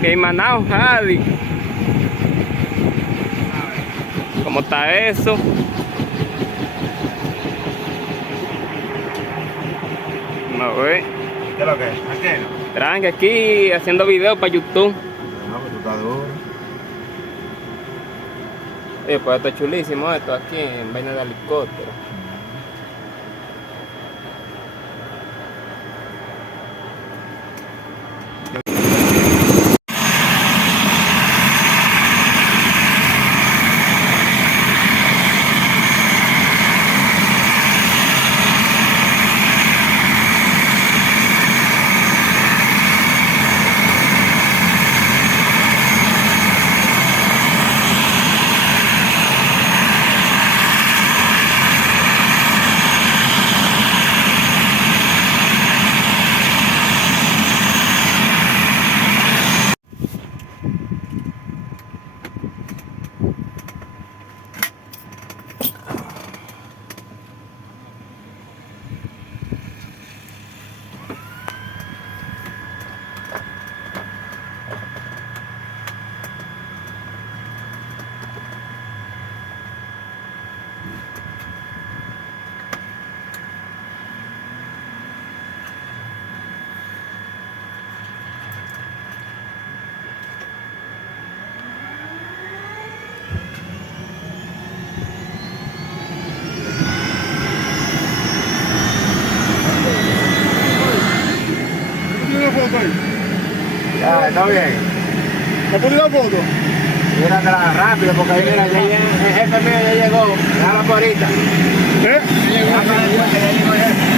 En Manao, Javi. ¿Cómo está eso? No, güey. ¿Qué es lo que es? ¿Aquí no? Tranqui, aquí haciendo videos para YouTube. No, pues tú estás duro. Oye, pues esto es chulísimo esto aquí en vaina de helicóptero. ¿Una foto ahí? Ya, está bien. ¿Me pones la foto? Míratela rápido porque ahí mira, ya el jefe mío ya llegó. Déjala por ahorita. ¿Eh? Ya llegó el jefe.